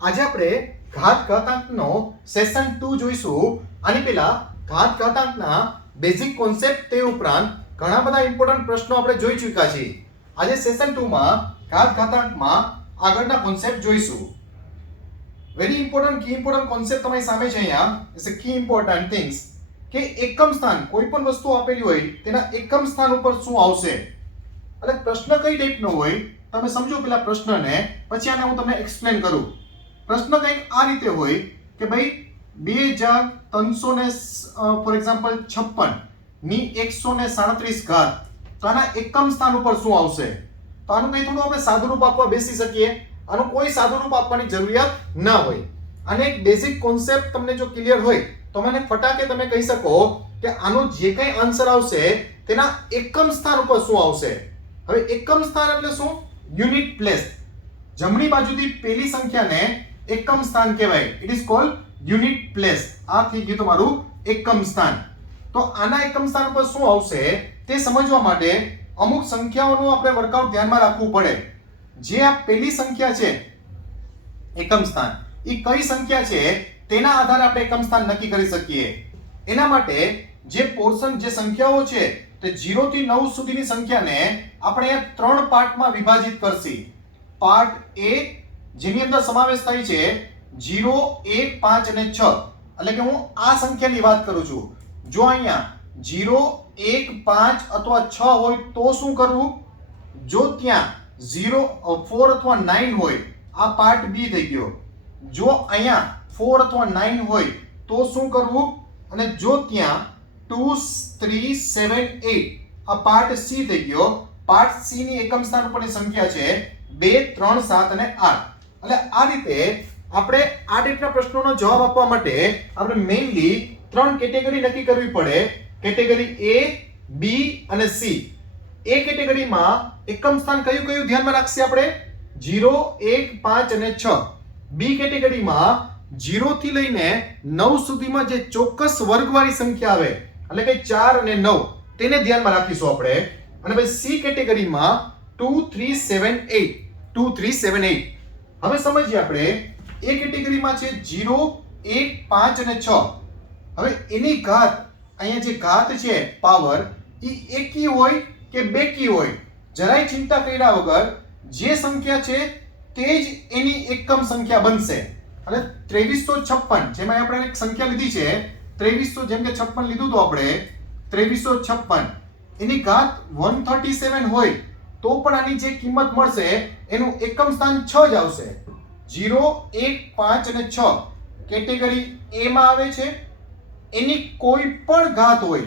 આજે આપણે ઘાત ઘાતાંકનો સેશન 2 જોઈશું. આની પહેલા ઘાત ઘાતાંકના બેઝિક કોન્સેપ્ટ તે ઉપરાંત ઘણા બધા ઇમ્પોર્ટન્ટ પ્રશ્નો આપણે જોઈ ચૂક્યા છીએ. આજે સેશન 2 માં ઘાત ઘાતાંકમાં આગળના કોન્સેપ્ટ જોઈશું. Very important key important concept તમારી સામે છે અહીંયા. It's a key important things કે એકમ સ્થાન કોઈ પણ વસ્તુ આપેલી હોય તેના એકમ સ્થાન ઉપર શું આવશે. એટલે પ્રશ્ન કઈ ટાઈપનો હોય તમે સમજો પેલા પ્રશ્નને, પછી આને હું તમને એક્સપ્લેન કરું. પ્રશ્ન કંઈક આ રીતે હોય કે ભાઈ 2300 ને ફોર એક્ઝામ્પલ 56 ની 137 ઘાત, તો આના એકમ સ્થાન ઉપર શું આવશે. તો આનું કંઈ થોડું આપણે સાદું રૂપ આપવા બેસી શકીએ. આનું કોઈ સાદું રૂપ આપવાની જરૂરિયાત ના હોય. અને એક બેઝિક કોન્સેપ્ટ તમને જો ક્લિયર હોય તો મને ફટાકે તમે કહી શકો કે આનો જે કંઈ આન્સર આવશે તેના એકમ સ્થાન ઉપર શું આવશે. હવે એકમ સ્થાન એટલે શું? Unit place. જમણી બાજુથી પેલી સંખ્યાને એકમ સ્થાન કહેવાય. It is called unit place. આ થઈ ગયું તમારું એકમ સ્થાન. તો આના એકમ સ્થાન ઉપર શું આવશે તે સમજવા માટે અમુક સંખ્યાઓનું આપણે વર્કઆઉટ ધ્યાનમાં રાખવું પડે. જે આ પેલી સંખ્યા છે એકમ સ્થાન, એ કઈ સંખ્યા છે તેના આધારે આપણે એકમ સ્થાન નક્કી કરી શકીએ. એના માટે જે પોર્શન જે સંખ્યાઓ છે તે 0 થી 9 સુધીની સંખ્યાને આપણે આ ત્રણ પાર્ટમાં વિભાજિત કરશી. પાર્ટ A જેની અંદર સમાવેશ થાય છે 0, 1, 5 અને 6. એટલે કે હું આ સંખ્યાની વાત કરું છું. જો અહીંયા 0, 1, 5 અથવા 6 હોય તો શું કરવું? જો ત્યાં 0, 4 અથવા 9 હોય, આ પાર્ટ B થઈ ગયો. જો અહીંયા 4 અથવા 9 હોય તો શું કરવું? અને જો ત્યાં 2, 3, 7, 8, આ પાર્ટ C થઈ ગયો. પાર્ટ C ની એકમ સ્થાન ઉપરની સંખ્યા છે 2, 3, 7 અને 8. એટલે આ રીતે આપણે આ ટાઈપના પ્રશ્નોનો જવાબ આપવા માટે આપણે મેઇનલી ત્રણ કેટેગરી નક્કી કરવી પડે. કેટેગરી A, B અને C. A કેટેગરીમાં એકમ સ્થાન કયું કયું ધ્યાનમાં રાખશે આપણે? 0, 1, 5 અને 6. B કેટેગરીમાં 0 થી લઈને 9 સુધીમાં જે ચોક્કસ વર્ગવાળી સંખ્યા આવે, એટલે કે 4 અને 9, તેને ધ્યાનમાં રાખીશું આપણે. અને પછી C કેટેગરીમાં 2, 3, 7, 8. 2, 3, 7, 8. હવે સમજીએ આપણે A કેટેગરીમાં છે 0, 1, 5 અને 6. હવે એની ઘાત, અહીંયા જે ઘાત છે પાવર, એ એકી હોય કે બેકી હોય, જરાય ચિંતા કર્યા વગર જે સંખ્યા છે તે જ એની એકમ સંખ્યા બનશે. એટલે 2356 જેમાં આપણે એક સંખ્યા લીધી છે 2300, જેમ કે 56 લીધું તો આપણે 2356, એની ઘાત 137 હોય તો પણ આની જે કિંમત મળશે એનું એકમ સ્થાન 6 જ આવશે. 0, 1, 5 અને 6 કેટેગરી A માં આવે છે. એની કોઈ પણ ઘાત હોય,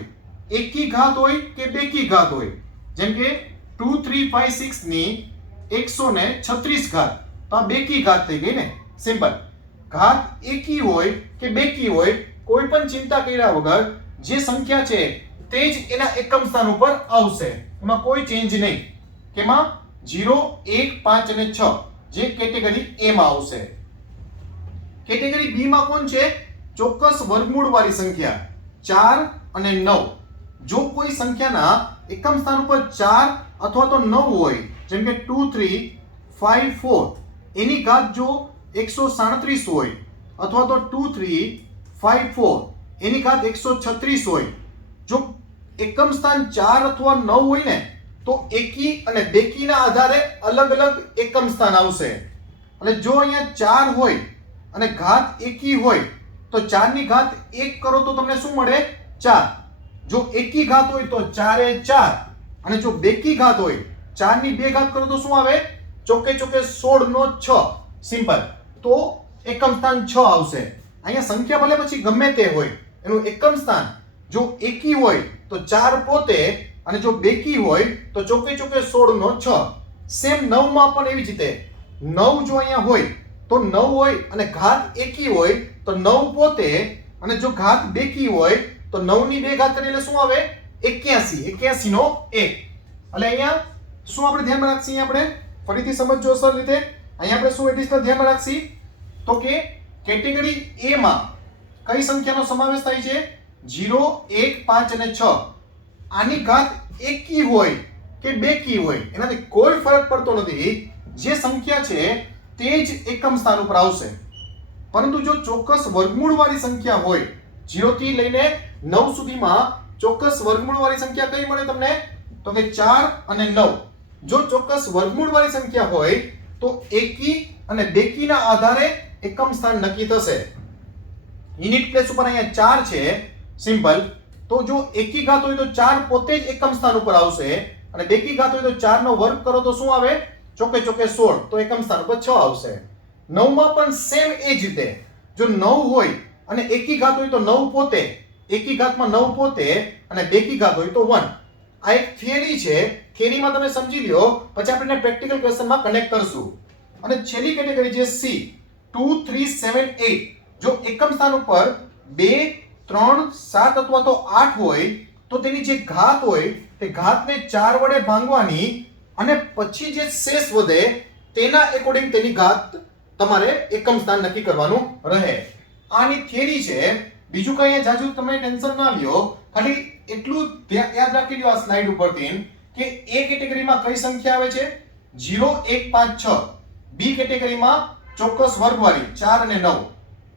એકી ઘાત હોય કે બેકી ઘાત હોય, જેમ કે 2, 3, 5, 6 ની 136 ઘાત, તો આ બેકી ઘાત થઈ ગઈ ને. સિમ્પલ. ઘાત એકી હોય કે બેકી હોય, કોઈ પણ ચિંતા કર્યા વગર જે સંખ્યા છે તે જ એના એકમ સ્થાન ઉપર આવશે. એમાં કોઈ ચેન્જ નહીં. કેમાં? 0, 1, 5 અને 6 જે કેટેગરી A માં આવશે. કેટેગરી B માં કોણ છે? ચોક્કસ વર્ગમૂળ વાળી સંખ્યા 4 અને 9. જો કોઈ સંખ્યાના એકમ સ્થાન ઉપર 4 અથવા તો 9 હોય, જેમ કે 2, 3, 5, 4, એની ઘાત જો 137 હોય, અથવા તો 2, 3, 5, 4 એની ઘાત 136 હોય, જો એકમ સ્થાન 4 અથવા 9 હોય ને તો એકી અને બેકીના આધારે અલગ અલગ એકમ સ્થાન આવશે. એટલે જો અહીંયા 4 હોય અને ઘાત એકી હોય તો 4 ની ઘાત 1 કરો તો તમને શું મળે? 4. જો એકી ઘાત હોય તો 4 એ 4, અને જો બેકી ઘાત હોય 4 ની 2 ઘાત કરો તો શું આવે? ચોકે ચોકે 16 નો 6. સિમ્પલ. તો એકમ સ્થાન 6 આવશે. અહીંયા સંખ્યા ભલે પછી ગમે તે હોય, એનું એકમ સ્થાન જો એકી હોય તો 4 પોતે, અને જો બેકી હોય તો ચોકે ચોકે 16 નો 6. સેમ 9 માં પણ એવી જ રીતે 9 જો અહીંયા હોય તો 9 હોય અને ઘાત એકી હોય તો 9 પોતે, અને જો ઘાત બેકી હોય તો 9 ની 2 ઘાત કરીએ એટલે શું આવે? 81. 81 નો 1. એટલે અહીંયા શું આપણે ધ્યાનમાં રાખીએ? આપણે ફરીથી સમજો સર રીતે. અહીંયા આપણે શું એડિશનલ ધ્યાનમાં રાખીએ તો કે કેટેગરી A માં કઈ સંખ્યાનો સમાવેશ થાય છે? 0, 1, 5 અને 6. આની ઘાત એકી હોય કે બેકી હોય એનાથી કોઈ ફરક પડતો નથી. જે સંખ્યા છે તે જ એકમ સ્થાન ઉપર આવશે. પરંતુ જો ચોક્કસ વર્ગમૂળવાળી સંખ્યા હોય 0 થી લઈને 9 સુધીમાં ચોક્કસ વર્ગમૂળવાળી સંખ્યા કઈ મળે તમને? તો કે 4 અને 9. જો ચોક્કસ વર્ગમૂળવાળી સંખ્યા હોય તો એકી અને બેકીના આધારે એકમ સ્થાન નક્કી થશે. યુનિટ પ્લેસ ઉપર અહીંયા 4 છે સિમ્પલ. તો જો એકી ઘાત હોય તો 4 પોતે જ એકમ સ્થાન ઉપર આવશે અને બેકી ઘાત હોય તો 4 નો વર્ગ કરો તો શું આવે? ચોકે ચોકે 16. તો એકમ સ્થાન ઉપર 6 આવશે. 9 માં પણ સેમ એ જ રીતે જો 9 હોય અને એકી ઘાત હોય તો 9 પોતે, એકી ઘાતમાં 9 પોતે અને બેકી ઘાત હોય તો 1. આ એક થિયરી છે. થિયરીમાં તમે સમજી લ્યો, પછી આપણે પ્રેક્ટિકલ ક્વેશ્ચનમાં કનેક્ટ કરશું. અને છેલ્લી કેટેગરી છે સી 2 3 7 8. જો એકમ સ્થાન ઉપર 2 3 7 અથવા તો 8 હોય તો તેની જે ઘાત હોય તે ઘાતને 4 વડે ભાંગવાની અને પછી જે શેષ વધે તેના એકોર્ડિંગ તેની ઘાત તમારે એકમ સ્થાન નક્કી કરવાનું રહે. આની થિયરી છે. બીજું કઈ જાજુ તમે ટેન્શન ના લ્યો, ખાલી એટલું યાદ રાખી લ્યો આ સ્લાઇડ ઉપરથી કે એ કેટેગરીમાં કઈ સંખ્યા આવે છે? 0 1 5 6. બી કેટેગરીમાં ચોક્કસ વર્ગવાળી 4 અને 9.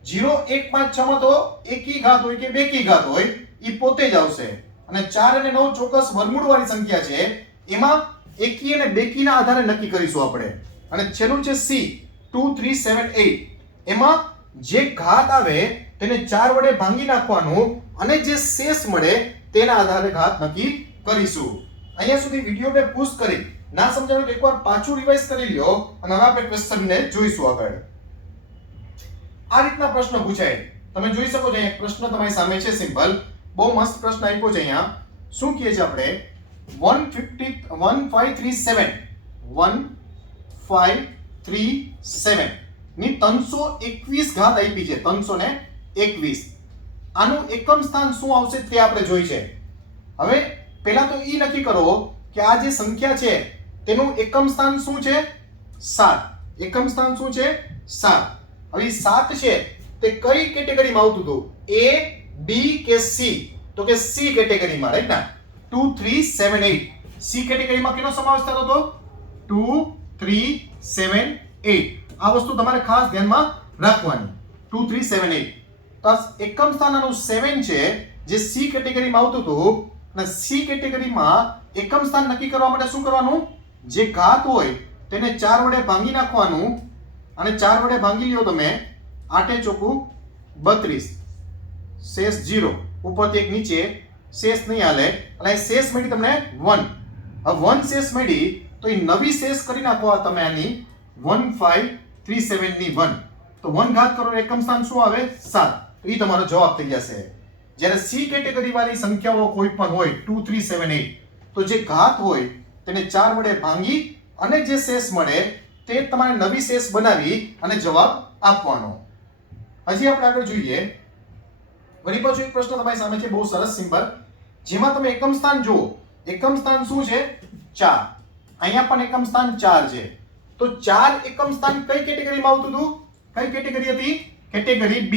0 1 5 6 માં તો એકી ઘાત હોય કે બેકી ઘાત હોય એ પોતે જ આવશે અને 4 અને 9 ચોક્કસ વર્ગમૂળવાળી સંખ્યા છે. એમાં એકી અને બેકીના આધારે નક્કી કરીશું આપણે. અને છેલ્લું છે સી 2 3 7 8. એમાં જે ઘાત આવે તેને 4 વડે ભાંગી નાખવાનું અને જે શેષ મળે તેના આધારે ઘાત નક્કી કરીશું. અહીંયા સુધી વિડિયોને પૂછ કરી ના સમજાણું તો એકવાર પાછું રિવાઇઝ કરી લ્યો અને હવે આપણે ક્વેશ્ચનને જોઈશું આગળ. આ રીતના પ્રશ્ન પૂછાય. તમે જોઈ શકો છો અહીંયા પ્રશ્ન તમારી સામે છે સિમ્પલ. બહુ મસ્ત પ્રશ્ન આપ્યો છે અહીંયા. શું કહે છે આપણે? 1537 1537 ની 321 ઘાત આપી છે. 321. આનું એકમ સ્થાન શું આવશે તે આપણે જોઈ છે. હવે પહેલા તો ઈ નક્કી કરો કે આ જે સંખ્યા છે તેનું એકમ સ્થાન શું છે? 7. એકમ સ્થાન શું છે? 7. હવે 7 છે તે કઈ કેટેગરીમાં આવતું હતું? A, B કે C? તો કે C કેટેગરીમાં, રાઈટ ના? 2 3 7 8. C કેટેગરીમાં કેનો સમાવેશ થતો હતો? 2 3 7 8. આ વસ્તુ તમારે ખાસ ધ્યાનમાં રાખવાની. 2 3 7 8. તો એકમ સ્થાન આનું 7 છે જે C કેટેગરીમાં આવતું હતું. અને C કેટેગરીમાં એકમ સ્થાન નક્કી કરવા માટે શું કરવાનું? જે ઘાત હોય તેને 4 વડે ભાંગી નાખવાનું અને 4 વડે ભાંગી લ્યો તમે 8 ચોકું 32. શેષ 0. ઉપરથી એક નીચે શેષ નહીં હાલે અને શેષ મળી તમને 1. હવે 1 શેષ મળી તો એ નવી શેષ કરી નાખો તમે આની 1537 ની 1. તો 1 ઘાત કરો એકમ સ્થાન શું આવે? 7. તો એ તમારો જવાબ થઈ જશે. જ્યારે C કેટેગરી વાળી સંખ્યાઓ કોઈ પણ હોય 2 3 7 8 તો જે ઘાત હોય તેને 4 વડે ભાંગી અને જે શેષ મળે તે તમારે નવી શેષ બનાવી અને જવાબ આપવાનો. હજી આપણે આગળ જોઈએ. વળી પાછો એક પ્રશ્ન તમારી સામે છે બહુ સરસ સિમ્પલ, જેમાં તમે એકમ સ્થાન જુઓ. એકમ સ્થાન શું છે? 4. અહીંયા પણ એકમ સ્થાન 4 છે. તો 4 એકમ સ્થાન કઈ કેટેગરીમાં આવતું હતું? કઈ કેટેગરી હતી? Category B.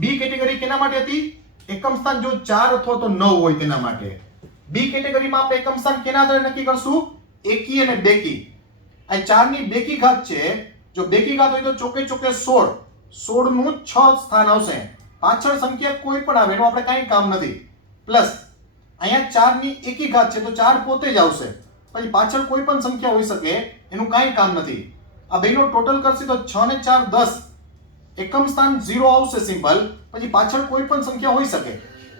B કેટેગરી કેના માટે હતી? એકમ સ્થાન જો 4 અથવા તો 9 હોય તેના માટે. B કેટેગરીમાં આપણે એકમ સ્થાન કેના આધારે નક્કી કરશું? એકી અને બેકી. આ 4 ની બેકી ઘાત છે. જો બેકી ઘાત હોય તો ચોકે ચોકે 16. 16 નું 6 સ્થાન આવશે. પાછળ સંખ્યા કોઈ પણ આવે એનું આપણે કાંઈ કામ નથી. પ્લસ અહીંયા 4 ની એકી ઘાત છે તો 4 પોતે જ આવશે. પછી પાછળ કોઈ પણ સંખ્યા હોઈ શકે એનું કાંઈ કામ નથી. આ બેનો ટોટલ કરશે તો 6 ને 4 10. એકમ સ્થાન 0 આવશે સિમ્પલ. પછી પાછળ કોઈ પણ સંખ્યા હોઈ શકે.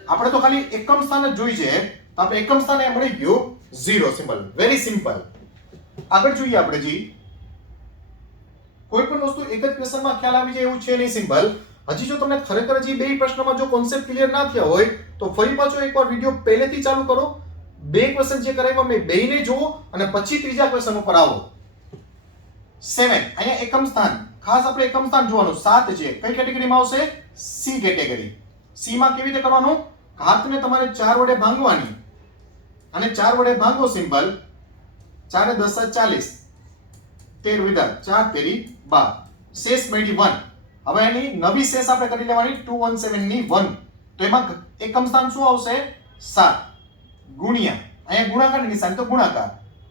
આપણે તો ખાલી એકમ સ્થાન જ જોઈ છે તો આપણે એકમ સ્થાન એ મળી ગયું 0 સિમ્પલ. Very simple. આગળ જોઈએ આપણે જી. કોઈ પણ વસ્તુ એક જ ક્વેશ્ચનમાં ખ્યાલ આવી જાય એવું છે નહીં સિમ્પલ. હજી જો તમને ખરેખર હજી બે પ્રશ્નમાં જો કોન્સેપ્ટ ક્લિયર ના થયા હોય તો ફરી પાછો એકવાર વિડિયો પહેલેથી ચાલુ કરો. બે ક્વેશ્ચન જે કરાવ્યા મેં બેયને જુઓ અને પછી ત્રીજા ક્વેશ્ચન ઉપર આવો. 7 અહીંયા એકમ સ્થાન, ખાસ આપણે એકમ સ્થાન જોવાનું. 7 છે કઈ કેટેગરીમાં આવશે? C category. C માં કેવી રીતે કરવાનું? ઘાતને તમારે 4 વડે ભાંગવાની અને 4 વડે ભાંગો સિમ્પલ. 4 10 40. 13 વિધા 4 તેરી 12. શેષ મળી 1. હવે એની નવી શેષ આપણે કરી લેવાની 217 ની 1. તો એમાં એકમ સ્થાન શું આવશે? 7 ગુણ્યા અહીંયા ગુણાકારની નિશાની તો ગુણાકાર.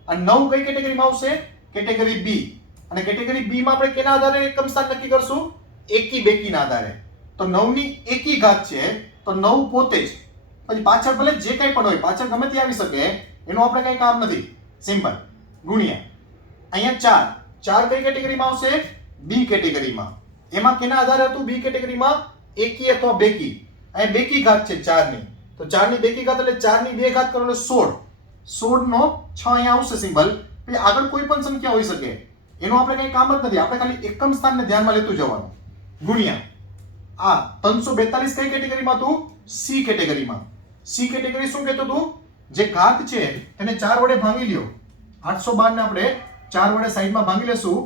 અને 9 કઈ કેટેગરીમાં આવશે? Category B. અને કેટેગરી બી માં આપણે કેના આધારે એકમ સ્થાન નક્કી કરશું? એકી બેકી ના આધારે. તો 9 ની એકી ઘાત છે તો 9 પોતે જ, પછી પાછળ ભલે જે કંઈ પણ હોય પાછળ ગમે તે આવી શકે, એનું આપણે કંઈ કામ નથી. સિમ્પલ. ગુણ્યા અહીંયા 4 કઈ કેટેગરીમાં આવશે? બી કેટેગરીમાં. એમાં કેના આધારે હતું બી કેટેગરીમાં? એકી અથવા બેકી. અહીંયા બેકી ઘાત છે 4 ની, તો 4 ની બેકી ઘાત એટલે 4 ની 2 ઘાત કરો એટલે 16. 16 નો 6 અહીંયા આવશે સિમ્પલ. પછી આગળ કોઈ પણ સંખ્યા હોઈ શકે, એનું આપણે કંઈ કામ જ નથી, આપણે ખાલી એકમ સ્થાનને ધ્યાનમાં લેતું જવાનું. ગુણ્યા આ 342 કઈ કેટેગરીમાં હતું? સી કેટેગરીમાં. સી કેટેગરી શું કહેતો હતું? જે ઘાત છે એને 4 વડે ભાંગી લ્યો. 812 ને આપણે 4 વડે સાઈડમાં ભાંગી લેશું.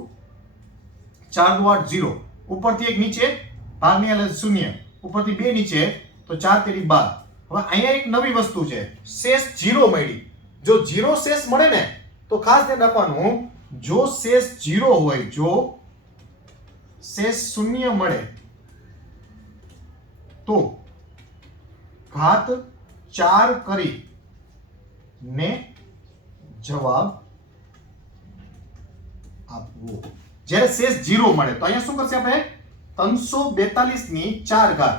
4 દુ 8 0, ઉપરથી એક નીચે ભાગની એટલે 0, ઉપરથી 2 નીચે તો 4 તેરી 12. હવે અહીંયા એક નવી વસ્તુ છે, શેષ 0 મળી. જો 0 શેષ મળે ને તો ખાસ ધ્યાન રાખવાનું, જો શેષ 0 હોય, જો શેષ 0 મળે તો ઘાત 4 કરી ને જવાબ આપવો. જ્યારે શેષ 0 મળે તો અહીંયા શું કરશે આપણે? 342 ની 4 ઘાત.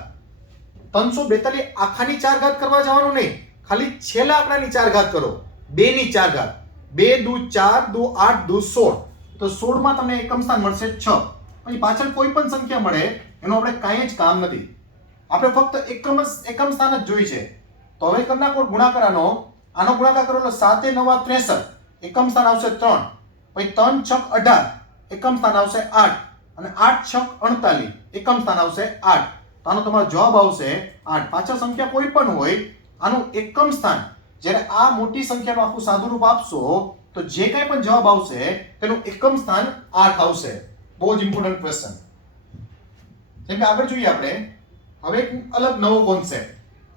342 આખાની 4 ઘાત કરવા જવાનું નહીં, ખાલી છેલ્લા આંકડાની 4 ઘાત કરો. 2 ની 4 ઘાત. 2 દુ 4 દુ 8 દુ 16, તો 16 માં તમને એકમ સ્થાન મળશે 6. પછી પાછળ કોઈ પણ સંખ્યા મળે એનું આપણે કાંઈ જ કામ નથી, આપણે ફક્ત એકમ સ્થાન જ જોઈ છે. તો હવે કરી નાખો ગુણાકાર આનો ગુણાકાર કરો એટલે 7 9 63, એકમ સ્થાન આવશે 3. પછી 3 6 18, એકમ સ્થાન આવશે 8, અને 8 6 48, એકમ સ્થાન આવશે 8. તો આનો તમારો જવાબ આવશે 8. પાછળ સંખ્યા કોઈ પણ હોય, આનું એકમ સ્થાન જ્યારે આ મોટી સંખ્યાનું આખું સાદુરૂપ આપશો તો જે કંઈ પણ જવાબ આવશે તેનું એકમ સ્થાન 8 આવશે. બહુ જ ઇમ્પોર્ટન્ટ ક્વેશ્ચન. જેમ કે આગળ જોઈએ આપણે હવે એક અલગ નવો કોન્સેપ્ટ.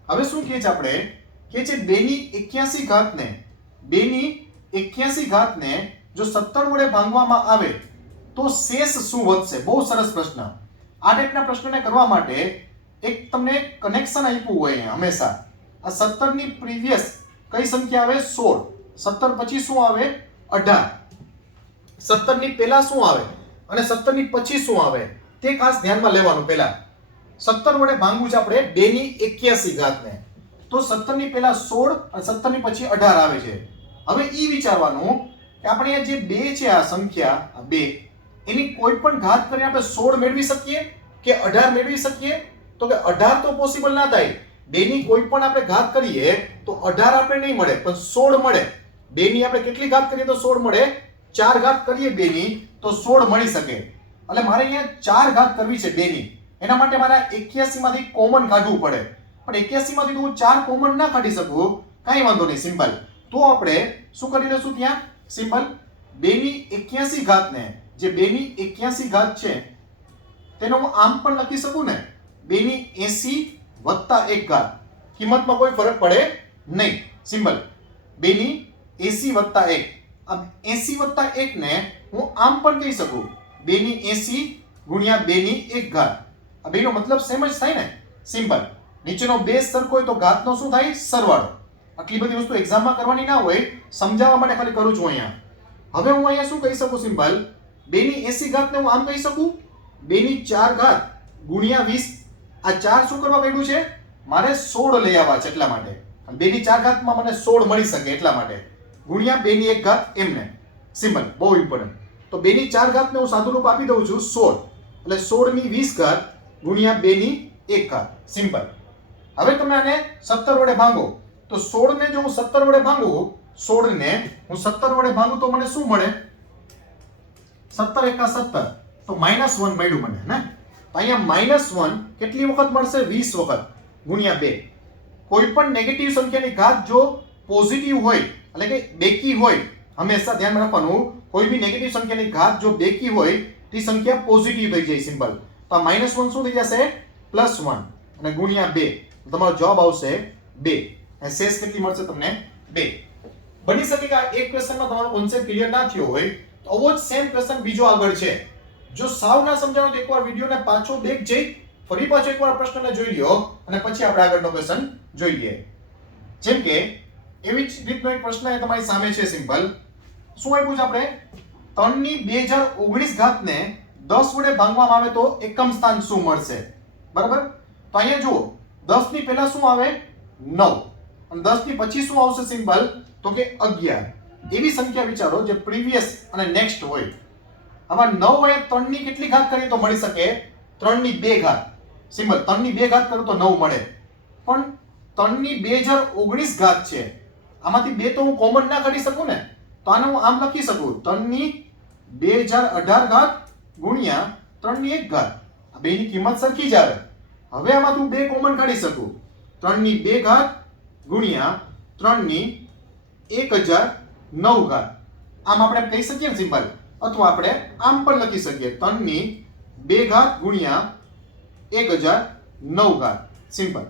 હવે શું કહે છે આપણે? કે છે 2 ની 81 ઘાતને 2 ની 81 ઘાતને જો 17 વડે ભાંગવામાં આવે તો શેષ શું વધશે? બહુ સરસ પ્રશ્ન. આ ટાઈપના પ્રશ્નને કરવા માટે એક તમને કનેક્શન આપ્યું હોય અહીંયા હંમેશા. આ 17 ની પ્રીવિયસ કઈ સંખ્યા આવે? 16. 17 પછી શું આવે? 18. 17 ની પહેલા શું આવે અને 17 ની પછી શું આવે તે ખાસ ધ્યાનમાં લેવાનું. પહેલા 17 વડે ભાંગવું છે આપણે 2 ની 81 ઘાતને, તો 17 ની પહેલા 16 અને 17 ની પછી 18 આવે છે. હવે ઈ વિચારવાનું કે આપણે અહીંયા જે 2 છે, આ સંખ્યા આ 2, એની કોઈ પણ ઘાત કરીને આપણે 16 મેળવી શકીએ કે 18 મેળવી શકીએ? તો કે 18 તો પોસિબલ ના થાય. 2 ની કોઈ પણ આપણે ઘાત કરીએ તો 18 આપણે નહીં મળે, પણ 16 મળે. 2 ની આપણે કેટલી ઘાત કરીએ તો 16 મળે? 4 ઘાત કરીએ 2 ની તો 16 મળી શકે. એટલે મારે અહીંયા 4 ઘાત કરવી છે 2 ની, એના માટે મારે 81 માંથી કોમન કાઢવું પડે. પણ 81 માંથી હું 4 કોમન ના કાઢી શકું, કાંઈ વાંધો નહીં, સિમ્પલ. તો આપણે શું કરી લેશું ત્યાં? સિમ્પલ 2 ની 81 ઘાતને, જે 2 ની 81 ઘાત છે તેનો હું આમ પણ લખી શકું ને, 2 ની 80 વત્તા 1 ઘાત. કિંમતમાં કોઈ ફરક પડે નહીં. સિમ્પલ 2 ની 80 વત્તા 1. આ 80 વત્તા 1 ને હું આમ પણ કહી શકું, 2 ની 80 ગુણ્યા 2 ની 1 ઘાત. આ બેનો મતલબ સેમ જ થાય ને. સિમ્પલ. નીચેનો બેઝ સરખો હોય તો ઘાતનો શું થાય? સરવાળો. આટલી બધી વસ્તુ એક્ઝામમાં કરવાની ના હોય, સમજાવવા માટે ખાલી કરું છું અહીંયા. હવે હું અહીંયા શું કહી શકું? સિમ્પલ 2 ની 80 ઘાતને હું આમ કહી શકું, 2 ની 4 ઘાત ગુણ્યા 20. આ 4 શું કરવા કાઢ્યું છે? મારે 16 લઈ આવવા છે એટલા માટે. 2 ની 4 ઘાતમાં મને 16 મળી શકે એટલા માટે. ગુણ્યા 2 ની 1 ઘાત એમને. સિમ્પલ, બહુ ઇમ્પોર્ટન્ટ. તો 2 ની 4 ઘાતને હું સાદું રૂપ આપી દઉં છું 16. એટલે 16 ની 20 ઘાત ગુણ્યા 2 ની 1 ઘાત. સિમ્પલ. હવે તમે આને 17 વડે ભાંગો તો 16 ને જો હું 17 વડે ભાંગું, 16 ને હું 17 વડે ભાંગું તો મને શું મળે? 17 એકા 17, તો -1 મળ્યું મને ને. તો અહીંયા -1 કેટલી વખત મળશે? 20 વખત ગુણ્યા 2. કોઈ પણ નેગેટિવ સંખ્યાની ઘાત જો પોઝિટિવ હોય એટલે કે બેકી હોય, હંમેશા ધ્યાન રાખવાનું, કોઈ બી નેગેટિવ સંખ્યાની ઘાત જો બેકી હોય તે સંખ્યા પોઝિટિવ થઈ જાય. સિમ્પલ. તો આ -1 શું થઈ જશે? +1 અને ગુણ્યા 2, તો તમારો જવાબ આવશે 2. અને શેષ કેટલી મળશે તમને? 2. બની શકે કે આ એક ક્વેશ્ચનમાં તમારો કોન્સેપ્ટ ક્લિયર ના થયો હોય, તો આવો જ સેમ ક્વેશ્ચન બીજો આગળ છે. જો સાવ ના સમજાણો તો એકવાર વિડિયોને પાછો બેક જઈ ફરી પાછો એકવાર પ્રશ્નને જોઈ લ્યો અને પછી આપણે આગળનો ક્વેશ્ચન જોઈ લઈએ. જેમ કે એવી જ રીતનો એક પ્રશ્ન તમારી સામે છે. સિમ્પલ. શું આપ્યું છે આપણે? 3 ની 2019 ઘાતને 10 વડે ભાંગવામાં આવે તો એકમ સ્થાન શું મળશે? બરાબર, તો અહીંયા જુઓ 10 ની પહેલા શું આવે? 9, અને 10 ની પછી શું આવશે સિમ્બલ? તો કે 11. એવી સંખ્યા વિચારો જે પ્રીવિયસ અને નેક્સ્ટ હોય. આમાં 9 એ 3 ની કેટલી ઘાત કરીએ તો મળી શકે? 3 ની 2 ઘાત. સિમ્બલ 3 ની 2 ઘાત કરો તો 9 મળે, પણ 3 ની 2019 ઘાત છે, આમાંથી 2 તો હું કોમન ના કાઢી શકું ને, તો આને હું આમ લખી શકું 3 ની 2018 ઘાત ગુણ્યા 3 ની 1 ઘાત. આ બેની કિંમત સરખી જ આવે. હવે આમાંથી હું 2 કોમન કાઢી શકું, 3 ની 2 ઘાત ગુણ્યા 3 ની 1009 ઘાત. આમ આપણે કહી શકીએ ને સિમ્પલ, અથવા આપણે આમ પણ લખી શકીએ 3 ની 2 ઘાત ગુણ્યા 1009 ઘાત. સિમ્પલ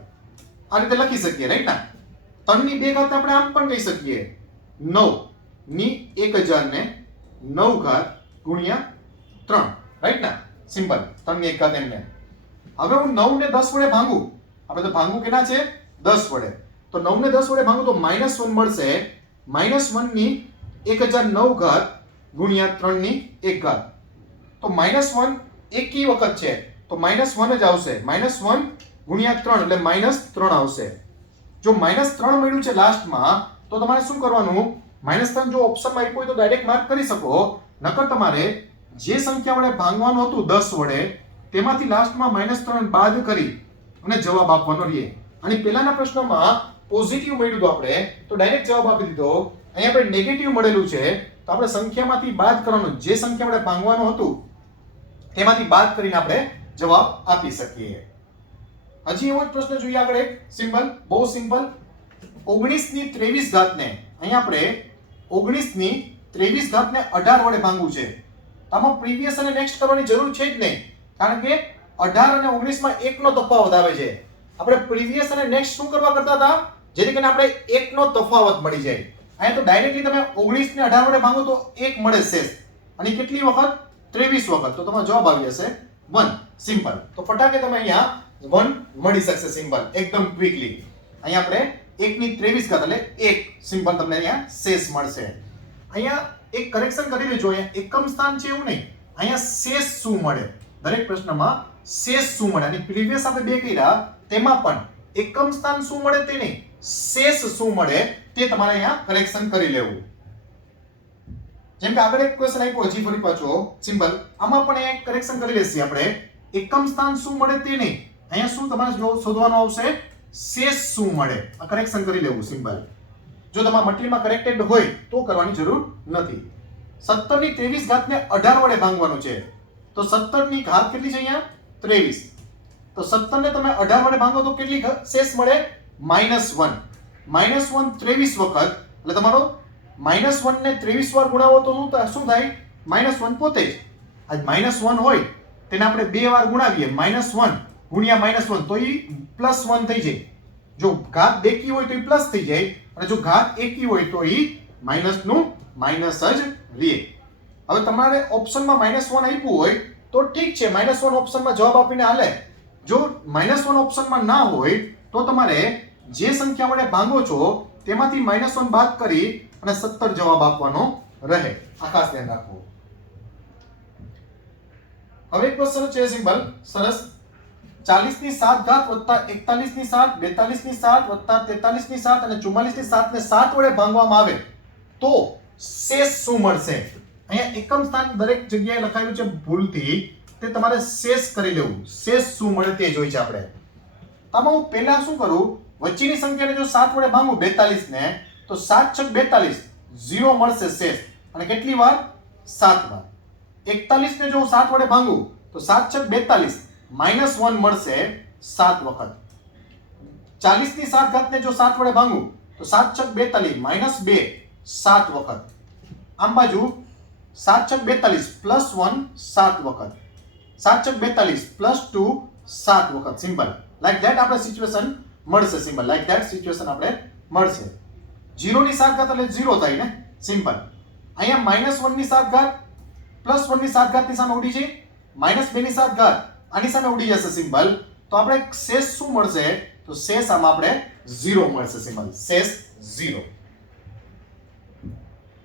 આ રીતે લખી શકીએ, રાઈટ ના? 3 ની 2 ઘાત આપણે આમ પણ કહી શકીએ 9 ની 1009 ઘાત ગુણ્યા 3, રાઈટ ના? સિમ્પલ 3 ની 1 ઘાત એમને. હવે હું 9 ને 10 વડે ભાંગું, આપણે તો ભાંગવું કેના છે? 10 વડે. તો 9 ને 10 વડે ભાંગું તો -1 મળશે. -1 ની 1009 ઘાત ગુણ્યા 3 ની 1 ઘાત. તો -1 એકી વખત છે તો -1 જ આવશે. -1 ગુણ્યા 3 એટલે -3 આવશે. જો -3 મળ્યું છે લાસ્ટમાં, તો તમારે શું કરવાનું? -3 જો ઓપ્શનમાં આપ્યું હોય તો ડાયરેક્ટ માર્ક કરી શકો, નકર તમારે જે સંખ્યા વડે ભાંગવાનું હતું 10 વડે, તેમાંથી લાસ્ટમાં -3 બાદ કરી અને જવાબ આપવાનો રહે. અને પહેલાના પ્રશ્નમાં પોઝિટિવ મળ્યું તો આપણે તો ડાયરેક્ટ જવાબ આપી દીધો. અહીંયા આપણે નેગેટિવ મળેલું છે તો આપણે સંખ્યામાંથી બાદ કરવાનું, જે સંખ્યા વડે ભાંગવાનું હતું તેમાંથી બાદ કરીને આપણે જવાબ આપી શકીએ. હજી એવો જ પ્રશ્ન જોઈએ આગળ એક સિમ્પલ, બહુ સિમ્પલ. 19 ની 23 ઘાતને અહીંયા આપણે 19 ની 23 ઘાતને 18 વડે ભાંગવું છે. આમાં પ્રીવિયસ અને નેક્સ્ટ કરવાની જરૂર છે જ નહીં, કારણ કે 18 અને 19 માં 1 નો તફાવત આવે છે. આપણે પ્રીવિયસ અને નેક્સ્ટ શું કરવા કરતા હતા? જેથી કરીને આપણે 1 નો તફાવત મળી જાય. અહીંયા તો ડાયરેક્ટલી તમે 19 ને 18 વડે ભાંગો તો 1 મળે શેષ, અને કેટલી વખત? 23 વખત. તો તમારો જવાબ આવી જશે 1. સિમ્પલ. તો ફટાકે તમે અહીંયા 1 મળી શકશે સિમ્પલ, એકદમ ક્વિકલી. અહીંયા આપણે 1 ની 23 ઘાત એટલે 1 સિમ્પલ તમને અહીંયા શેષ મળશે. અહીંયા એક કરેક્શન કરી લેજો, અહીંયા એકમ સ્થાન છે એવું નહીં, અહીંયા શેષ શું મળે? દરેક પ્રશ્નમાં શેષ શું મળે? અને પ્રીવિયસ આપણે 2 કર્યા તેમાં પણ એકમ સ્થાન શું મળે તે નહીં, શેષ શું મળે તે તમારે અહીંયા કરેક્શન કરી લેવું. જેમ કે આગળ એક ક્વેશ્ચન આપ્યો હજી ફરી પાછો સિમ્પલ, આમાં પણ એક કરેક્શન કરી લેશી આપણે. એકમ સ્થાન શું મળે તે નહીં, અહીંયા શું તમારે શોધવાનું આવશે? શેષ શું મળે. આ કરેક્શન કરી લેવું સિમ્પલ. જો તમારા મટીરિયલમાં કરેક્ટેડ હોય તો કરવાની જરૂર નથી. 17 ની 23 ઘાતને 18 વડે ભાંગવાનું છે, તો 17 ની ઘાત કેટલી છે અહીંયા? 23. તો 17 ને તમે 18 વડે ભાંગો તો કેટલી શેષ મળે? -1. -1 23 વખત, એટલે તમારો -1 ને 23 વાર ગુણાવો તો શું થાય? -1 પોતે જ. આ -1 હોય તેને આપણે 2 વાર ગુણાવીએ, -1 ગુણ્યા -1 તો એ +1 થઈ જાય. જો ઘાત બેકી હોય તો એ પ્લસ થઈ જાય, અને જો ઘાત એકી હોય તો એ માઇનસ નું માઇનસ જ રહે. હવે તમારે ઓપ્શનમાં -1 આપ્યું હોય તો ઠીક છે, -1 ઓપ્શનમાં જવાબ આપીને હાલે. જો -1 ઓપ્શનમાં ના હોય તો તમારે જે સંખ્યા વડે ભાંગો છો તેમાંથી -1 બાદ કરી અને 17 જવાબ આપવાનો રહે. આ ખાસ ધ્યાન રાખવું. હવે એક ક્વેશ્ચન છે સિમ્પલ, સરસ. 40 ની 7 ઘાત વત્તા 41 ની 7, 42 ની 7 વત્તા 43 ની 7 અને 44 ની 7 ને 7 વડે ભાંગવામાં આવે તો શેષ શું મળશે? અહીંયા એકમ સ્થાન દરેક જગ્યાએ લખાયેલું છે ભૂલથી, તે તમારે શેષ કરી લેવું. શેષ શું મળે તે જોઈ છે આપણે. આમાં હું પહેલા શું કરું? વચ્ચેની સંખ્યાને જો 7 વડે ભાંગું 42 ને, તો 7 છક 42, 0 મળશે શેષ. અને કેટલી વાર? 7 વાર. 41 ને જો હું 7 વડે ભાંગું તો 7 છક 42, -1 મળશે 7 વખત. 40 ની 7 ઘાત ને જો 7 વડે ભાંગું તો 7 છક 42, -2 7 વખત. આમ બાજુ 7 છક 42 +1 7 વખત. 7 છક 42 +2 7 વખત. સિમ્પલ. લાઈક ધેટ આપણે સિચ્યુએશન મળશે. સિમ્પલ. લાઈક ધેટ સિચ્યુએશન આપણે મળશે. 0 ની 7 ઘાત એટલે 0 થાય ને. સિમ્પલ. અહીંયા -1 ની 7 ઘાત +1 ની 7 ઘાત ની સામે ઉડી છે, -2 ની 7 ઘાત આની સામે ઉડી જશે. સિમ્પલ. તો આપણે શેષ શું મળશે? તો શેષ આમાં આપણે 0 મળશે. સિમ્પલ. શેષ 0.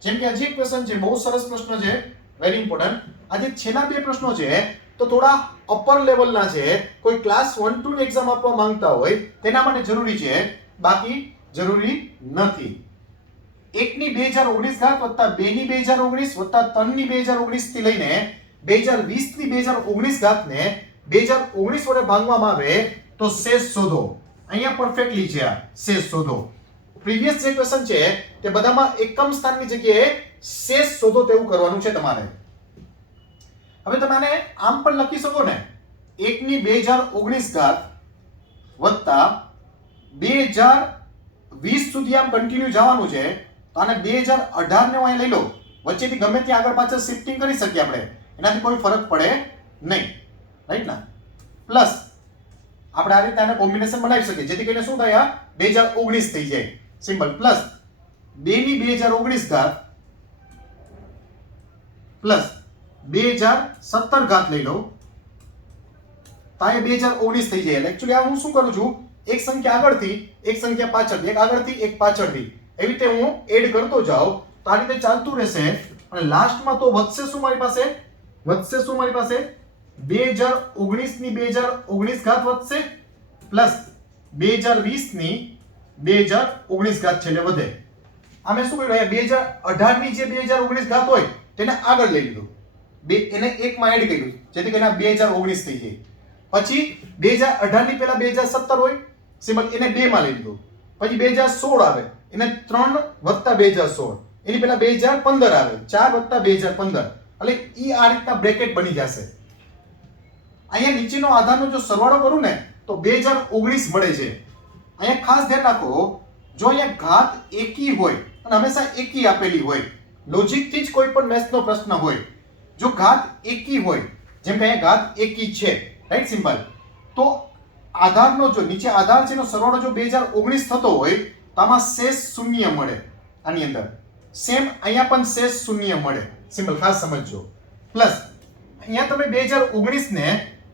જેમ કે હજી એક ક્વેશ્ચન છે, બહુ સરસ પ્રશ્ન છે. Very important. આજે છેલ્લા બે પ્રશ્નો છે તો થોડા અપર લેવલના છે, કોઈ ક્લાસ 1 2 ની એક્ઝામ આપવા માંગતા હોય તેના માટે જરૂરી છે, બાકી જરૂરી નથી. 1 ની 2019 ઘાત વત્તા 2 ની 2019 વત્તા 3 ની 2019 થી લઈને 2020 ની 2019 ઘાતને 2019 વડે ભાગવામાં આવે તો શેષ શોધો. અહીંયા પરફેક્ટલી છે, આ શેષ શોધો. પ્રીવિયસ જે ક્વેશ્ચન છે તે બધામાં એકમ સ્થાનની જગ્યાએ શેષ શોધો તેવું કરવાનું છે તમારે. હવે તમે આમ પણ લખી શકો ને, 1 ની 2019 ઘાત વત્તા 2020 સુધી આમ કન્ટિન્યુ જવાનું છે, તો આને 2018 ને હું અહીં લઈ લો, વચ્ચેથી ગમે ત્યાં આગળ પાછળ શિફ્ટિંગ કરી શકીએ આપણે, એનાથી કોઈ ફરક પડે નહીં, રાઈટ ના. પ્લસ આપણે આ રીતે આને કોમ્બિનેશન બનાવી શકીએ, જેથી કરીને શું થાય, આ 2019 થઈ જાય, સિમ્પલ. પ્લસ 2 ની 2019 ઘાત પ્લસ 2017 ઘાત લઈ લો, તો આ 2019 થઈ જાય. એકચ્યુઅલી આ હું શું કરું છું, એક સંખ્યા આગળથી એક સંખ્યા પાછળથી, એક આગળથી એક પાછળથી, એવી રીતે હું એડ કરતો જાઉં, તો આ રીતે ચાલતું રહેશે. અને લાસ્ટમાં તો વધશે શું મારી પાસે, 2019 ની 2019 ઘાત વધશે, પ્લસ 2020 ની 2019 ઘાત છેલ્લે વધે. અમે શું કર્યું, અહીંયા 2018 ની જે 2019 ઘાત હોય તેને આગળ લઈ લીધું, એને એકમાં એડ કર્યું, જેથી કરીને 2019 થઈ જાય. પછી 2018 ની પહેલા 2017 હોય, સિમ્પલ, એને 2 માં લઈ લીધું. પછી 2016 આવે, એને 3 વત્તા 2016, એની પહેલા 2015 આવે, 4 વત્તા 2015, એટલે ઈ આ રીતના બ્રેકેટ બની જશે. અહીંયા નીચેનો આધારનો જો સરવાળો કરું ને તો 2019 મળે છે. અહીંયા ખાસ ધ્યાન રાખો, જો અહીંયા ઘાત એકી હોય અને હંમેશા એકી આપેલી હોય, લોજિકથી જ કોઈ પણ મેથ્સનો પ્રશ્ન હોય, જો ઘાત એકી હોય, જેમ કે અહીંયા ઘાત એકી છે, રાઈટ, સિમ્પલ, તો આધારનો જો નીચે આધાર છે એનો સરવાળો જો 2019 થતો હોય તો આમાં શેષ શૂન્ય મળે. આની અંદર સેમ અહીંયા પણ શેષ શૂન્ય મળે, સિમ્પલ, ખાસ સમજજો. પ્લસ અહીંયા તમે 2019 ને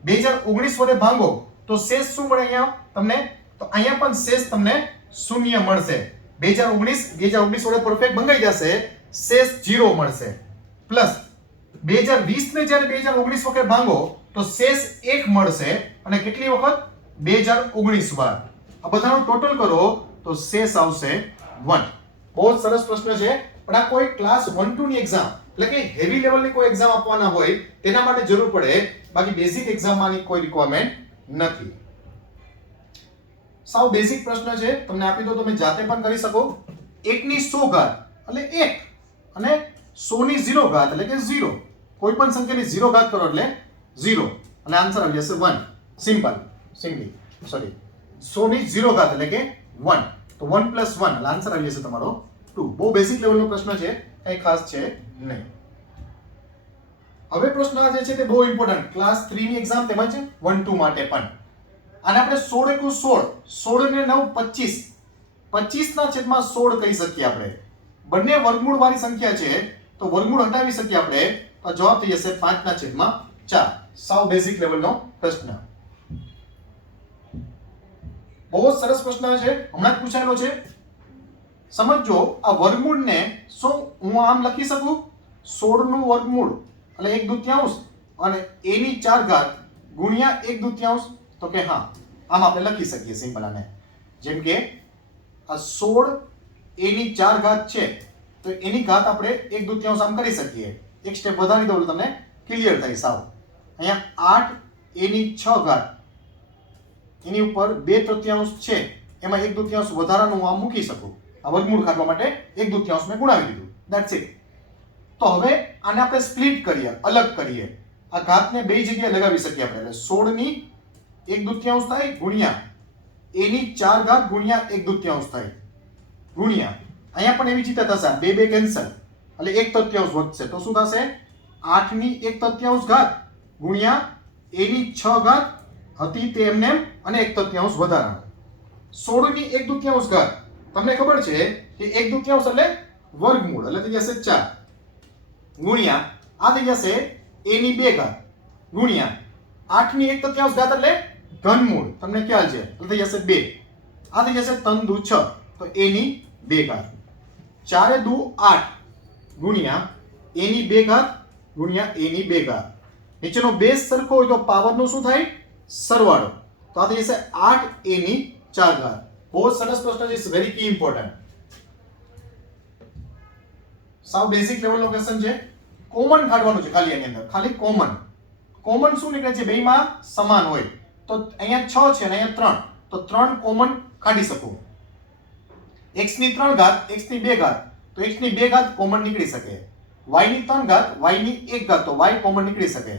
2019 વડે ભાંગો તો શેષ શું મળે અહીંયા તમને, તો અહીંયા પણ શેષ તમને શૂન્ય મળશે. 2019 વડે પરફેક્ટ ભંગાઈ જશે, શેષ 0 મળશે. પ્લસ 2020 ને જ્યારે 2019 વખત ભાંગો તો શેષ 1 મળશે, અને કેટલી વખત, 2019 વાર. આ બધાનો ટોટલ કરો તો શેષ આવશે 1. બહુ સરસ પ્રશ્ન છે, પણ આ કોઈ ક્લાસ 1 2 ની એક્ઝામ, એટલે કે હેવી લેવલની કોઈ એક્ઝામ આપવાના હોય તેના માટે જરૂર પડે, બાકી બેઝિક એક્ઝામમાંની કોઈ રિક્વાયરમેન્ટ નથી. સાવ બેઝિક પ્રશ્ન છે, તમને આપી દો, તમે જાતે પણ કરી શકો. 1 ની 100 ઘાત એટલે 1, અને 100 ની 0 ઘાત એટલે કે 0. કોઈ પણ સંખ્યાની 0 ઘાત કરો એટલે 0, અને આન્સર આવી જશે 1. સિમ્પલ, સિમ્પલી, સોરી, 100 ની 0 ઘાત એટલે કે 1, તો 1 + 1 એટલે આન્સર આવી જશે તમારો 2. બહુ બેઝિક લેવલનો પ્રશ્ન છે, કંઈ ખાસ છે નહીં. હવે પ્રશ્ન આ જે છે તે બહુ ઇમ્પોર્ટન્ટ, ક્લાસ 3 ની એક્ઝામ તેમજ 1 2 માટે પણ. આને આપણે 16 * 16, 16 ને 9 25, 25 ના છેદમાં 16 કહી શકીએ આપણે. બંને વર્ગમૂળ વાળી સંખ્યા છે, તો વર્ગમૂળ હટાવી શકીએ આપણે, તો જવાબ થઈ જશે 5 ના છેદમાં 4. સાવ બેઝિક લેવલનો પ્રશ્ન. બહુ સરસ પ્રશ્ન છે, હમણાં જ પૂછાયેલો છે. સમજો, આ વર્ગમૂળને શું હું આમ લખી શકું, 16 નું વર્ગમૂળ એટલે 1/2 અને a ની 4 ઘાત ગુણ્યા 1/2, તો કે હા, આમ આપણે લખી શકીએ સિમ્પલ. આને જેમ કે આ 16 a ની 4 ઘાત છે, તો એની ઘાત આપણે 1/2 આમ કરી શકીએ. એક સ્ટેપ વધારી દઉં તો તમને ક્લિયર થાય સાવ. અહીંયા 8 a ની 6 ઘાત, એની ઉપર 2/3 છે, એમાં 1/2 વધારાનું હું આમ મૂકી શકું. આ વર્ગમૂળ કાઢવા માટે 1/2 મેં ગુણાવી દીધું, ધેટ્સ ઇટ. તો હવે આને આપણે સ્પ્લિટ કરીએ, અલગ કરીએ. આ ઘાતને બે જગ્યાએ લગાવી શકીએ આપણે, એટલે 16 ની 1/2 થાય ગુણ્યા a ની 4 ઘાત ગુણ્યા 1/2 થાય, ગુણ્યા અહીંયા પણ એવી જ રીતે થશે, 2 કેન્સલ એટલે 1/3 વધશે, તો શું થશે, 8 ની 1/3 ઘાત ગુણ્યા a ની 6 ઘાત હતી તે એમને એમ, અને 1/3 વધારાનું. 16 ની 1/2 ઘાત તમને ખબર છે કે 1/2 એટલે વર્ગમૂળ, એટલે થઈ જશે 4, ગુણ્યા આ થઈ જશે a ની 2 ઘાત ગુણ્યા 8 ની 1/3 ઘાત એટલે ઘનમૂળ, તમને ખ્યાલ છે, એટલે થઈ જશે 2, આ થઈ જશે 3 દુ 6, તો a ની 2 ઘાત, 4 દુ 8 ગુણ્યા a ની 2 ઘાત ગુણ્યા a ની 2 ઘાત. નીચેનો બેઝ સરખો હોય તો પાવરનો શું થાય? સરવાળો. તો આ થઈ જશે 8a ની 4 ઘાત. બહુ સરસ પ્રશ્ન છે, ઇઝ વેરી કી ઇમ્પોર્ટન્ટ. સાવ બેઝિક લેવલનો ક્વેશ્ચન છે. કોમન કાઢવાનું છે ખાલી એની અંદર, ખાલી કોમન શું નીકળે છે? બેયમાં સમાન હોય. તો અહીંયા 6 છે અને અહીંયા 3, તો 3 કોમન કાઢી શકો. x ની 3 ઘાત, x ની 2 ઘાત, તો x ની 2 ઘાત કોમન નીકળી શકે. y ની 3 ઘાત, y ની 1 ઘાત, તો y કોમન નીકળી શકે.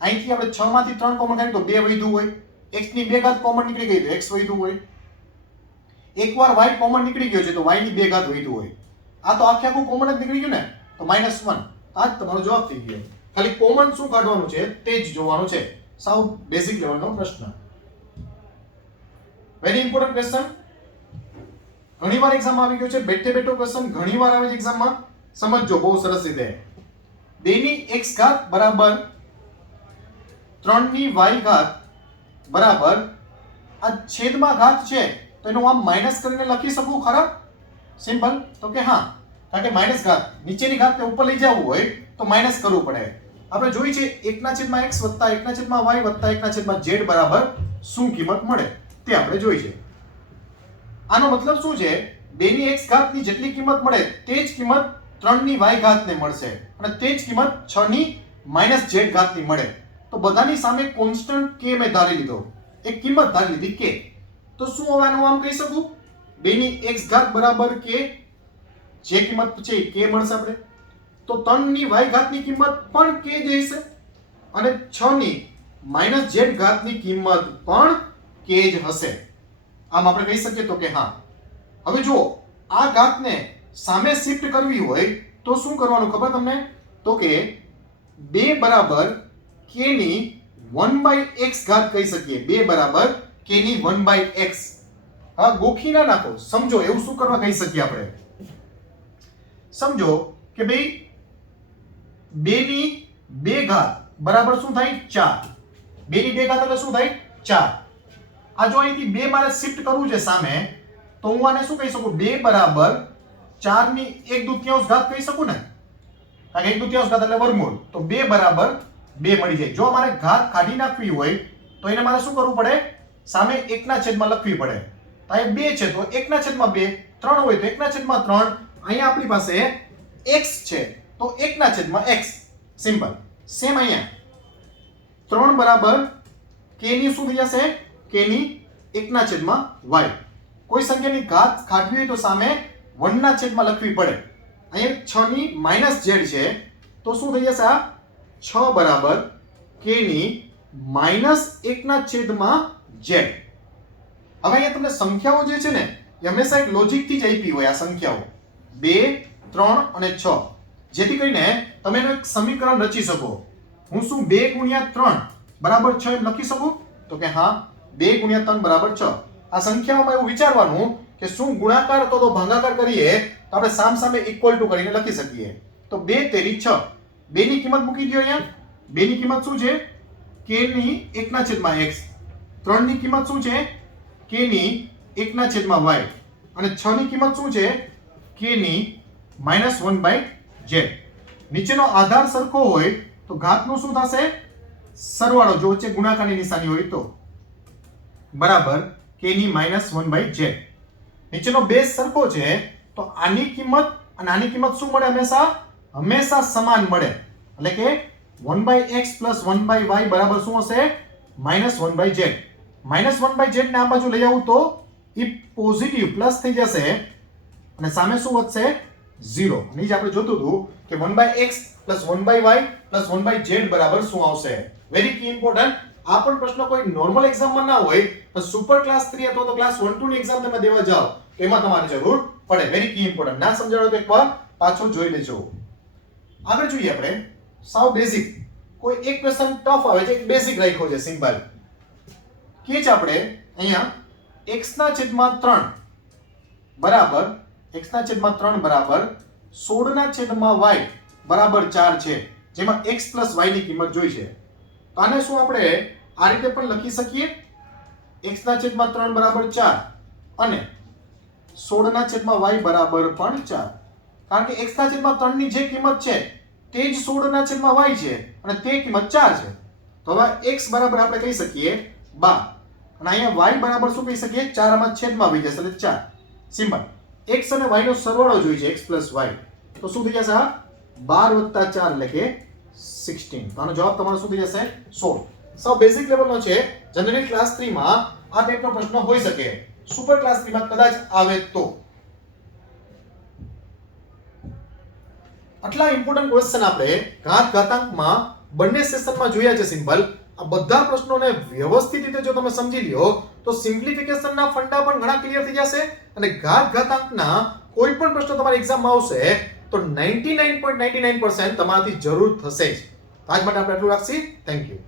અહીંથી આપણે 6 માંથી 3 કોમન કાઢીએ તો 2 વધ્યું હોય. x ની 2 ઘાત કોમન નીકળી ગઈ તો x વધ્યું હોય. એકવાર y કોમન નીકળી ગયો છે તો y ની 2 ઘાત વધ્યું હોય. આ તો આખે આખું કોમન જ નીકળી ગયું ને, તો -1. આ જ તમારો જવાબ થઈ ગયો. ખાલી કોમન શું કાઢવાનું છે તે જ જોવાનું છે. સાવ બેઝિક લેવલનો પ્રશ્ન. Very important question. ઘણીવાર એક્ઝામ આવી ગયો છે, બેઠે બેઠો ક્વેશ્ચન ઘણીવાર આવે છે એક્ઝામમાં. સમજજો બહુ સરસ રીતે. 2 ની x ઘાત બરાબર 3 ની y ઘાત બરાબર આ છેદમાં ઘાત છે તો એનું આમ માઈનસ કરીને લખી શકું ખરા? સિમ્પલ. તો કે હા, કારણ કે માઈનસ ઘાત નીચેની ઘાતને ઉપર લઈ જવું હોય તો માઈનસ કરવું પડે. આપણે જોઈ છે 1/x વત્તા 1/y વત્તા 1/z બરાબર શું કિંમત મળે તે આપણે જોઈ છે. આનો મતલબ શું છે? 2 ની x ઘાતની જેટલી કિંમત મળે તે જ કિંમત 3 ની y ઘાતને મળશે અને તે જ કિંમત 6 ની -z ઘાતની મળે. તો બધાની સામે કોન્સ્ટન્ટ k મેં ધારી લીધો, એક કિંમત ધારી લીધી k. તો શું હવે આનું આમ કહી શકું? 2 ની x ઘાત બરાબર k, જે કિંમત છે એ k મળશે આપણે. તો 3 ની y ઘાતની કિંમત પણ k જ હશે અને 6 ની -z ઘાતની કિંમત પણ k જ હશે. આમ આપણે કહી શકીએ તો કે હા. હવે જો આ ઘાતને સામે શિફ્ટ કરવી હોય તો શું કરવાનું ખબર તમને? તો કે 2 બરાબર k ની 1/x ઘાત કહી શકીએ. 2 બરાબર k ની 1/x. હા, ગોખી ના નાખો, સમજો એવું શું કરવા કહી શકીએ આપણે? સમજો કે ભાઈ 2 ની 2 ઘાત બરાબર શું થાય? 4. 2 ની 2 ઘાત એટલે શું થાય? 4. આ જો અહીંથી 2 મારે શિફ્ટ કરવું છે સામે, તો હું આને શું કહી શકું? 2 બરાબર 4 ની 1/2 ઘાત કહી શકું ને, કારણ કે 1/2 ઘાત એટલે વર્ગમૂળ. તો 2 બરાબર 2 મળી જાય. જો મારે ઘાત કાઢી નાખવી હોય તો એને મારે શું કરવું પડે? સામે 1/છેદમાં લખવી પડે. તો અહીં 2 છે તો 1/2, 3 હોય તો 1/3. અહીંયા આપણી પાસે x છે તો 1/x. સિમ્પલ. સેમ અહીંયા 3 બરાબર k ની શું થઈ જશે? k ની 1/y. કોઈ સંખ્યાની ઘાત કાઢવી હોય તો સામે 1/છેદમાં લખવી પડે. અહીંયા 6 ની -z છે તો શું થઈ જશે? આ 6 બરાબર k ની -1/z. હવે અહીંયા તમને સંખ્યાઓ જે છે ને એ હંમેશા એક લોજિક થી જ આપી હોય. આ સંખ્યાઓ 2, 3 અને 6, જેથી કરીને તમે એનું એક સમીકરણ રચી શકો. હું શું 2 ગુણ્યા 3 બરાબર 6 એમ લખી શકું? તો કે હા, 2 ગુણ્યા 3 બરાબર 6. આ સંખ્યાઓમાં એવું વિચારવાનું કે શું ગુણાકાર અથવા તો ભાગાકાર કરીએ તો આપણે સામ સામે ઇક્વલ ટુ કરીને લખી શકીએ. તો 2 તેરી 6. 2 ની કિંમત મૂકી દો અહીંયા. 2 ની કિંમત શું છે? k ની 1/x. 3 ની કિંમત શું છે? k ની 1/y. અને 6 ની કિંમત શું છે? k ની -1/z. નીચેનો આધાર સરખો હોય તો ઘાતનું શું થશે? સરવાળો, જો વચ્ચે ગુણાકારની નિશાની હોય તો, બરાબર k ની -1/z. નીચેનો બેઝ સરખો છે તો આની કિંમત અને આની કિંમત શું મળે? હંમેશા સમાન મળે. એટલે કે 1/x + 1/y બરાબર શું હશે? -1/z. -1/z ને આ બાજુ લઈ આવું તો એ પોઝિટિવ પ્લસ થઈ જશે અને સામે શું વધશે? 0. અને જે આપણે જોતું હતું કે 1/x + 1/y + 1/z બરાબર શું આવશે? વેરી કી ઇમ્પોર્ટન્ટ. આ પણ પ્રશ્ન કોઈ નોર્મલ એક્ઝામમાં ના હોય, પણ સુપર ક્લાસ 3 અથવા તો ક્લાસ 1 2 ની એક્ઝામ તમે દેવા જાઓ એમાં તમારે જરૂર પડે. વેરી કી ઇમ્પોર્ટન્ટ. ના સમજાણો તો એકવાર પાછો જોઈ લેજો. આગળ જોઈએ આપણે સાવ બેઝિક. કોઈ એક ક્વેશ્ચન ટફ આવે છે, એક બેઝિક રાખ્યો છે સિમ્પલ. કે છે આપણે અહીંયા x/3 બરાબર x/3 બરાબર 16/y બરાબર 4 છે, જેમાં x + y ની કિંમત જોઈ છે. તો આને શું આપણે આ રીતે પણ લખી શકીએ? x/3 બરાબર 4 અને 16/y બરાબર પણ 4. કારણ કે x/3 ની જે કિંમત છે તે જ 16 ના છેદમાં y છે અને તે કિંમત 4 છે. તો હવે x બરાબર આપણે કહી શકીએ 12 અને અહીંયા y બરાબર શું કહી શકીએ 4 આમાં છેદમાં આવી જશે એટલે 4. સિમ્પલ. x અને y નો સરવાળો જોઈએ છે x y. તો શું થઈ જશે આ 12 + 4 એટલે કે 16. તો આનો જવાબ તમારો શું થઈ જશે 16. સાવ બેઝિક લેવલનો છે. જનરલી ક્લાસ 3 માં આ ટાઈપનો પ્રશ્ન હોઈ શકે. સુપર ક્લાસ 3 માં કદાચ આવે તો. આટલા ઇમ્પોર્ટન્ટ ક્વેશ્ચન આપણે ઘાતાંકમાં બંને સેશનમાં જોયા છે. સિમ્પલ. આ બધા પ્રશ્નોને વ્યવસ્થિત રીતે જો તમે સમજી લ્યો તો સિમ્પ્લિફિકેશનના ફંડા પણ ઘણા ક્લિયર થઈ જશે અને ઘાતાંકના કોઈ પણ પ્રશ્ન તમારી એક્ઝામમાં આવશે તો 99.99% તમારાથી જરૂર થશે જ. આજ માટે આપણે આટલું રાખીએ. Thank you.